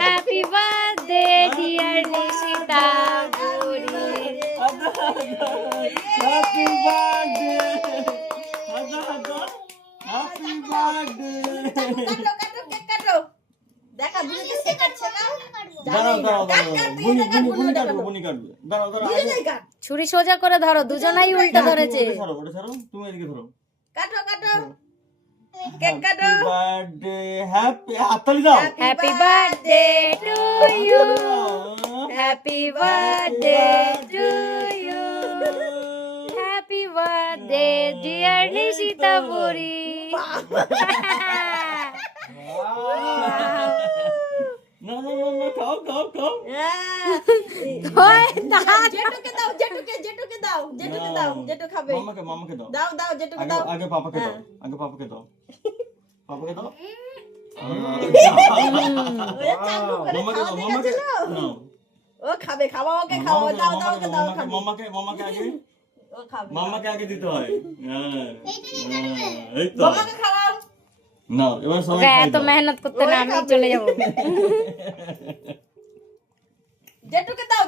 Happy birthday dear Nishita বুড়ি। Happy birthday happy birthday কাটো cake কাটো দেখা বুঝতে সে কাটছে না দাঁড়াও বুনি কাটবে দাঁড়াও দুজনেই কাট ছুরি সোজা করে ধরো, দুজনাই উল্টো ধরেছে। ওটা ছাড়ো তুমি এদিকে ধরো কাটো কেক কাটো বার্থডে হ্যাপি হাততালি দাও happy birthday to you, happy birthday to you, happy birthday dear Nishita বুড়ি। না খাও জেঠুকে দাও জেঠু খাবে মামাকে দাও দাও জেঠুকে দাও আগে পাপাকে দাও পাপাকে দাও ওরে চাকু করে মামাকে দাও খাওয়া মামাকে দেখাচ্ছিল। নাও ও খাবে খাওয়া ওকে খাওয়া দাও ওকে দাও খাবে মামাকে আগে ও খাবে মামাকে আগে দিতে হয় হ্যাঁ এই তো মামাকে খাওয়াও না এবার সবাই ওকে খাই এত দাও মেহনত করতে না, আমি চলে যাবো। জেঠুকে দাও